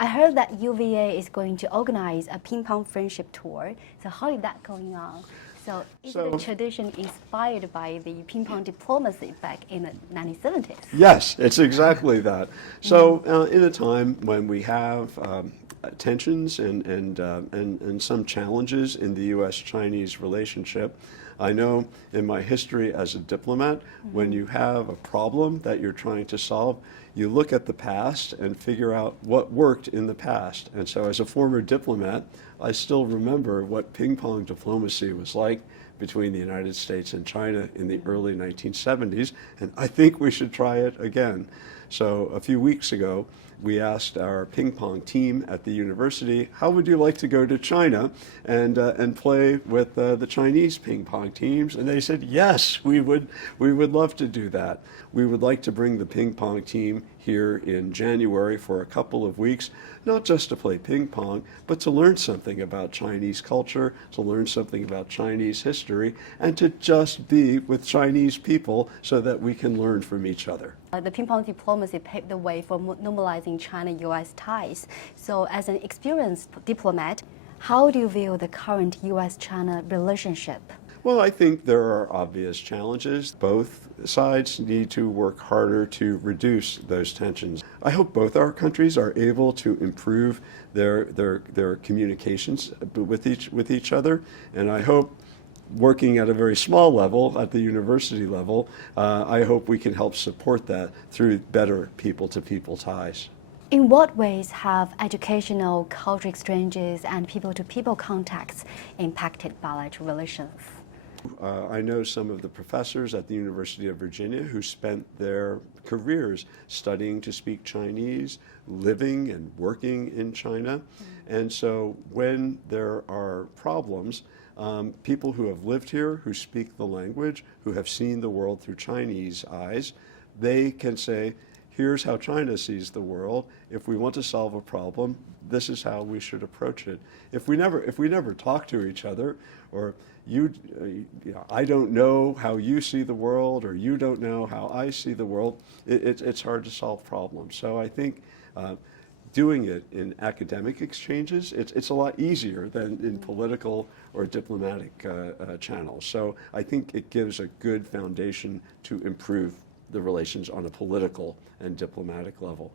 I heard that UVA is going to organize a ping pong friendship tour. So how is that going on? So is the tradition inspired by the ping-pong diplomacy back in the 1970s? Yes, it's exactly that. So in a time when we have tensions and some challenges in the U.S.-Chinese relationship, I know in my history as a diplomat, when you have a problem that you're trying to solve, you look at the past and figure out what worked in the past. And so as a former diplomat, I still remember what ping-pong diplomacy was like between the United States and China in the early 1970s, and I think we should try it again. So a few weeks ago, we asked our ping pong team at the university, how would you like to go to China and play with the Chinese ping pong teams? And they said, yes, we would love to do that. We would like to bring the ping pong team here in January for a couple of weeks, not just to play ping pong, but to learn something about Chinese culture, to learn something about Chinese history, and to just be with Chinese people so that we can learn from each other. The ping-pong diplomacy paved the way for normalizing China-U.S. ties. So as an experienced diplomat, how do you view the current U.S.-China relationship? Well, I think there are obvious challenges. Both sides need to work harder to reduce those tensions. I hope both our countries are able to improve their communications with each other, and I hope working at a very small level, at the university level, I hope we can help support that through better people-to-people ties. In what ways have educational cultural exchanges and people-to-people contacts impacted bilateral relations? I know some of the professors at the University of Virginia who spent their careers studying to speak Chinese, living and working in China. And so when there are problems, people who have lived here, who speak the language, who have seen the world through Chinese eyes, they can say, here's how China sees the world. If we want to solve a problem, this is how we should approach it. If we never talk to each other, or I don't know how you see the world, or you don't know how I see the world, it's hard to solve problems. So I think doing it in academic exchanges, it's a lot easier than in political or diplomatic channels. So I think it gives a good foundation to improve the relations on a political and diplomatic level.